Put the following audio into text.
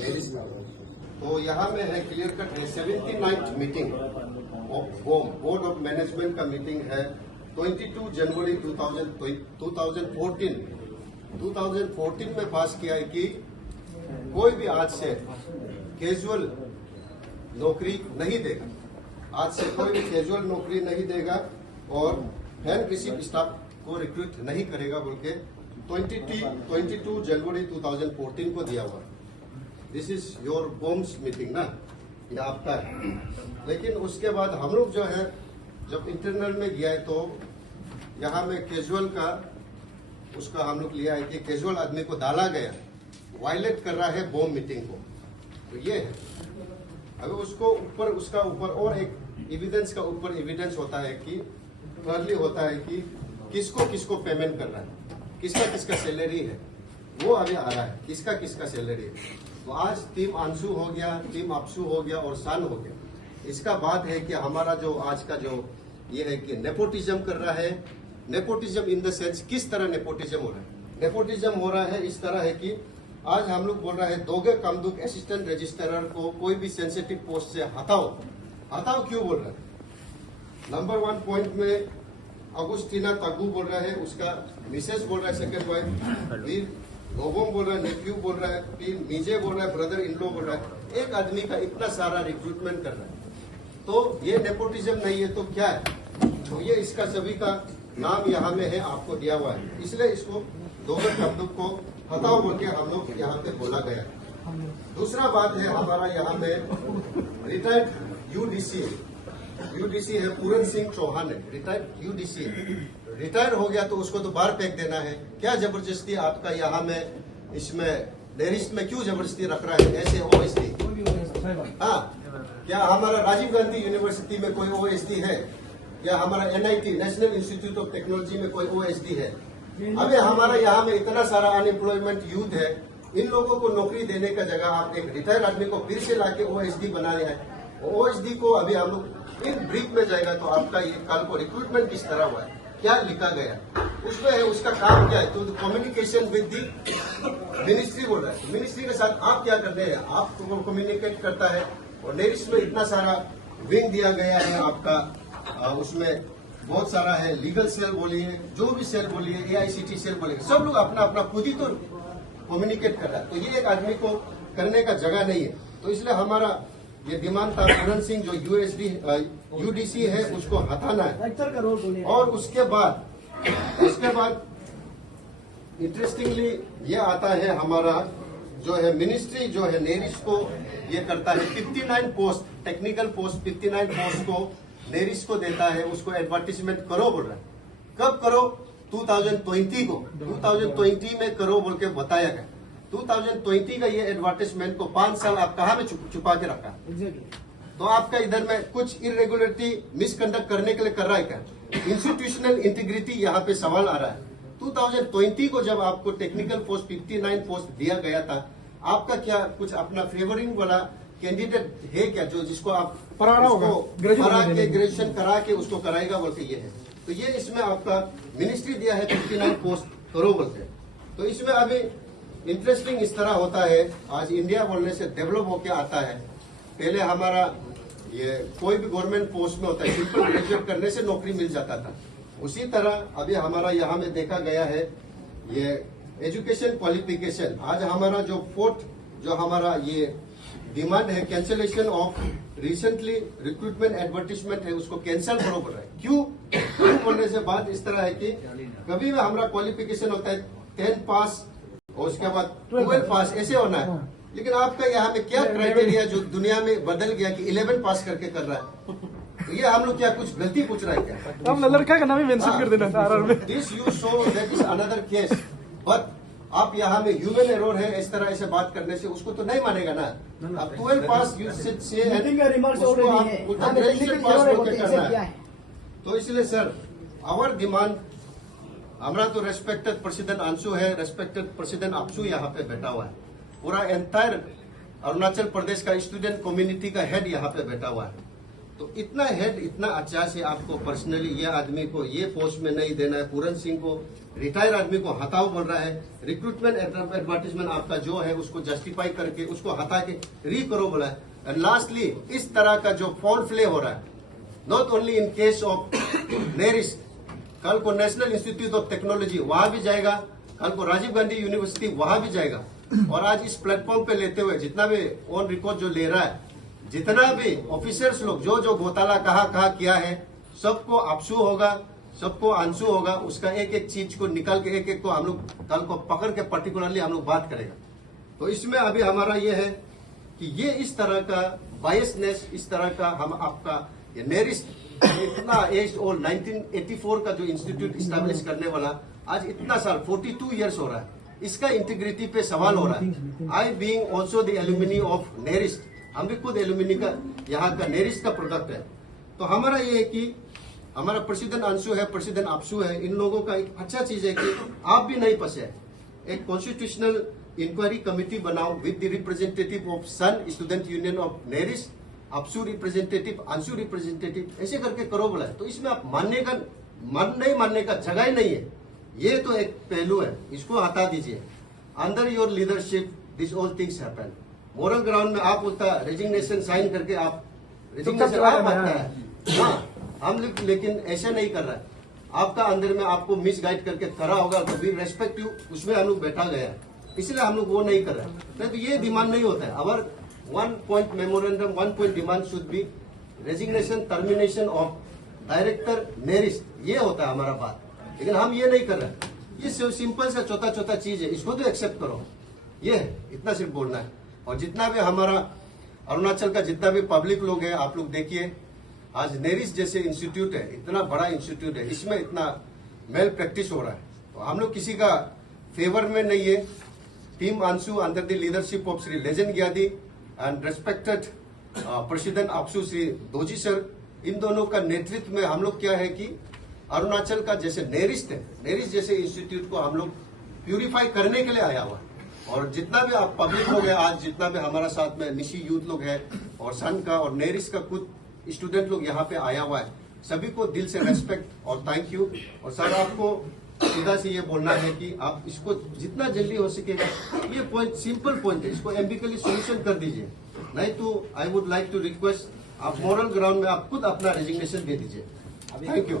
तो यहाँ में है क्लियर कट है 79th meeting of board of management का मीटिंग है 22 जनवरी 2014 में पास किया है कि कोई भी आज से कैजुअल नौकरी नहीं देगा, आज से कोई भी कैजुअल नौकरी नहीं देगा और हैंड रिसीव स्टाफ को रिक्रूट नहीं करेगा बोल के 22 जनवरी 2014 को दिया हुआ। दिस इज योर बोम्स मीटिंग ना, ये आपका है। लेकिन उसके बाद हम लोग जो है जब इंटरनल में गया है तो यहाँ में कैजुअल का उसका हम लोग लिया है कि कैजुअल आदमी को डाला गया, वायलेट कर रहा है बोम मीटिंग को, तो ये है। अगर उसको ऊपर उसका ऊपर और एक एविडेंस का ऊपर एविडेंस होता है कि क्लियरली होता है कि किसको किसको पेमेंट कर रहा है, किसका किसका सैलरी है, वो अभी आ रहा है किसका किसका सैलरी है। तो आज टीम आंसू हो गया, टीम अपसू हो गया और सान हो गया। इसका बात है कि हमारा जो आज का जो ये है कि नेपोटिज्म कर रहा है। नेपोटिज्म इन द सेंस किस तरह नेपोटिज्म हो रहा है? नेपोटिज्म हो रहा है इस तरह है कि आज हम लोग बोल रहे हैं दोगे कामदुक असिस्टेंट रजिस्ट्रार को कोई भी सेंसिटिव पोस्ट से हटाओ। हटाओ क्यों बोल रहे हैं? नंबर 1 पॉइंट में अगुस्टीना तागू बोल रहा है, उसका मिसेज बोल रहा है सेकंड वाइफ, फिर गोबोम बोल रहा है, नेफ्यू बोल रहा है, फिर मीजे बोल रहा है, ब्रदर इन लॉ बोल रहा है। एक आदमी का इतना सारा रिक्रूटमेंट कर रहा है, तो ये नेपोटिज्म नहीं है तो क्या है? तो ये इसका सभी का नाम यहाँ में है, आपको दिया हुआ है, इसलिए इसको दोगे कामदुक को हटाओ बोल के हम लोग यहाँ पे बोला गया। दूसरा बात है हमारा यहाँ में रिटायर्ड यूडीसी है पूरन सिंह चौहान है, रिटायर्ड यूडीसी रिटायर हो गया तो उसको तो बाहर फेंक देना है। क्या जबरदस्ती आपका यहाँ में इसमें डेरिस्ट में क्यों जबरदस्ती रख रहा है ऐसे ओएसडी? हाँ, क्या हमारा राजीव गांधी यूनिवर्सिटी में कोई ओएसडी है? या हमारा NIT national institute of technology में कोई ओएसडी है? अभी हमारा यहाँ में इतना सारा अनएम्प्लॉयमेंट यूथ है, इन लोगों को नौकरी देने का जगह आप एक रिटायर्ड आदमी को फिर से लाके ओएसडी बना रहे हैं। ओएसडी को अभी हम लोग इन ब्रीफ में जाएगा तो आपका ये कल को रिक्रूटमेंट किस तरह हुआ है, क्या लिखा गया उसमें है, उसका काम क्या है। तो कम्युनिकेशन विद दी मिनिस्ट्री बोल रहा है, मिनिस्ट्री के साथ आप क्या करते हैं, आप कम्युनिकेट करता है। और नेरिस में इतना सारा विंग दिया गया है आपका, उसमें बहुत सारा है, लीगल सेल बोलिए, जो भी सेल बोलिए, एआईसीटी सेल बोलिए, सब लोग अपना अपना खुद ही तो कम्युनिकेट कर रहा है। तो ये एक आदमी को करने का जगह नहीं है, तो इसलिए हमारा ये डिमांड था पूरन सिंह जो यूडीसी है उसको हटाना है। और उसके बाद इंटरेस्टिंगली ये आता है हमारा जो है मिनिस्ट्री जो है नेरिस को ये करता है 59 पोस्ट, टेक्निकल पोस्ट 59 पोस्ट को नेरिस को देता है, उसको एडवर्टीजमेंट करो बोल रहा है। कब करो? 2020 को, 2020 में करो बोल के बताया गया। 2020 का ये एडवर्टाइजमेंट को 5 साल आप कहाँ में छुपा के रखा? तो आपका इधर में कुछ इरेगुलरिटी मिसकंडक्ट करने के लिए कर रहा है क्या? इंस्टीट्यूशनल इंटीग्रिटी यहाँ पे सवाल आ रहा है। 2020 को जब आपको टेक्निकल पोस्ट 59 पोस्ट दिया गया था, आपका क्या कुछ अपना फेवरिंग वाला कैंडिडेट है क्या जो जिसको आप ग्रेजुएशन करा के उसको कराएगा बोलते ये है? तो ये इसमें आपका मिनिस्ट्री दिया है 59 पोस्ट करो बोलते। तो इसमें अभी इंटरेस्टिंग इस तरह होता है, आज इंडिया बोलने से डेवलप होके आता है। पहले हमारा ये कोई भी गवर्नमेंट पोस्ट में होता है, सिंपल ग्रेजुएट करने से नौकरी मिल जाता था। उसी तरह अभी हमारा यहाँ में देखा गया है ये एजुकेशन क्वालिफिकेशन। आज हमारा जो 4th जो हमारा ये डिमांड है cancellation of recently recruitment advertisement है, उसको कैंसिल करो बोल रहा है। क्यों बोलने से बात इस तरह है कि कभी भी हमारा क्वालिफिकेशन होता है 10 पास और उसके बाद 12 पास ऐसे होना है, लेकिन आपका यहाँ पे क्या क्राइटेरिया जो दुनिया में बदल गया कि 11 पास करके कर रहा है? तो ये हम लोग क्या कुछ गलती पूछ रहा है क्या? हम लड़का का नाम ही मेंशन कर देना। This you show that is another case, but आप यहाँ में ह्यूमन एरर है, इस तरह ऐसे बात करने से उसको तो नहीं मानेगा ना। आप 12 पास करना है। तो इसलिए सर आवर डिमांड, हमारा तो रेस्पेक्टेड प्रेसिडेंट अंशु है, रेस्पेक्टेड प्रेसिडेंट अपसू यहाँ पे बैठा हुआ है, पूरा एंटायर अरुणाचल प्रदेश का स्टूडेंट कम्युनिटी का हेड यहाँ पे बैठा हुआ है। तो इतना हेड इतना अच्छा से आपको पर्सनली ये आदमी को ये पोस्ट में नहीं देना है, पूरन सिंह को रिटायर आदमी को हटाओ बोल रहा है, रिक्रूटमेंट एडवर्टीजमेंट आपका जो है उसको जस्टिफाई करके उसको हटा के री करो बोला है। एंड लास्टली इस तरह का जो फॉल प्ले हो रहा है, not only in case of NERIST, कल को नेशनल इंस्टीट्यूट ऑफ टेक्नोलॉजी वहां भी जाएगा, कल को राजीव गांधी यूनिवर्सिटी वहां भी जाएगा। और आज इस प्लेटफॉर्म पे लेते हुए जितना भी ऑन रिकॉर्ड जो ले रहा है, जितना भी ऑफिसर्स लोग जो जो घोटाला कहाँ किया है, सबको अपसू होगा, सबको आंसू होगा, उसका एक एक चीज को निकाल के एक एक को हम लोग कल को पकड़ के पर्टिकुलरली हम लोग बात करेगा। तो इसमें अभी हमारा ये है कि ये इस तरह का बायसनेस, इस तरह का हम आपका ये नेरिस्ट इतना एज ओल्ड 1984 का जो इंस्टीट्यूट स्टैब्लिश करने वाला आज इतना साल 42 इयर्स हो रहा है, इसका इंटीग्रिटी पे सवाल हो रहा है। I being also the alumni of NERIST, हम भी खुद एल्यूमिनी का यहाँ का नेरिस्ट का प्रोडक्ट है। तो हमारा ये है कि हमारा प्रेसिडेंट अंशु है, प्रेसिडेंट अपसू है, इन लोगों का एक अच्छा चीज है कि आप भी नहीं फंसे। एक कॉन्स्टिट्यूशनल इंक्वायरी कमिटी बनाओ with the representative of sun student union of NERIST, APSU representative, ANSU representative, ऐसे करके करो बोला है। तो इसमें आप नहीं मानने का जगह ही नहीं है। ये तो एक पहलू है, इसको हटा दीजिए। Under your leadership this all things happen. Moral ground में आप उसका रेजिग्नेशन साइन करके आप रेजिग्नेशन आप मांगता है, हाँ हम लेकिन ऐसा नहीं कर रहा है। आपका अंदर में आपको मिस गाइड करके करा होगा तो भी रेस्पेक्ट यू, उसमें हम लोग बैठा गया, इसलिए हम लोग वो नहीं कर रहे हैं। नहीं तो ये डिमांड नहीं होता है। Our 1 point memorandum 1 point demand should be resignation termination of director NERIST, ये होता है हमारा बात। लेकिन हम ये नहीं कर रहे हैं। ये सिंपल सा छोटा चीज है, इसको तो एक्सेप्ट करो, ये है, इतना सिर्फ बोलना है। और जितना भी हमारा अरुणाचल का जितना भी पब्लिक लोग है, आप लोग देखिए आज नेरिस्ट जैसे इंस्टीट्यूट है, इतना बड़ा इंस्टीट्यूट है, इसमें इतना मेल प्रैक्टिस हो रहा है। तो हम लोग किसी का फेवर में नहीं है। Team ANSU under the leadership of Shri Legend Gyadi and respected president APSU Shri Doji sir, इन दोनों का नेतृत्व में हम लोग क्या है कि अरुणाचल का जैसे नेरिस्ट है, नेरिस्ट जैसे इंस्टीट्यूट को हम लोग प्यूरिफाई करने के लिए आया हुआ है। और जितना भी आप पब्लिक लोग है आज, जितना भी हमारा साथ में निशी यूथ लोग है और सन का और नेरिस्ट का कुछ स्टूडेंट लोग यहाँ पे आया हुआ है, सभी को दिल से रेस्पेक्ट और थैंक यू। और सर आपको सीधा से ये बोलना है कि आप इसको जितना जल्दी हो सकेगा, ये पॉइंट सिंपल पॉइंट है, इसको एम्बिकली सोल्यूशन कर दीजिए। नहीं तो I would like to request आप मोरल ग्राउंड में आप खुद अपना रेजिग्नेशन दे दीजिए। Thank you.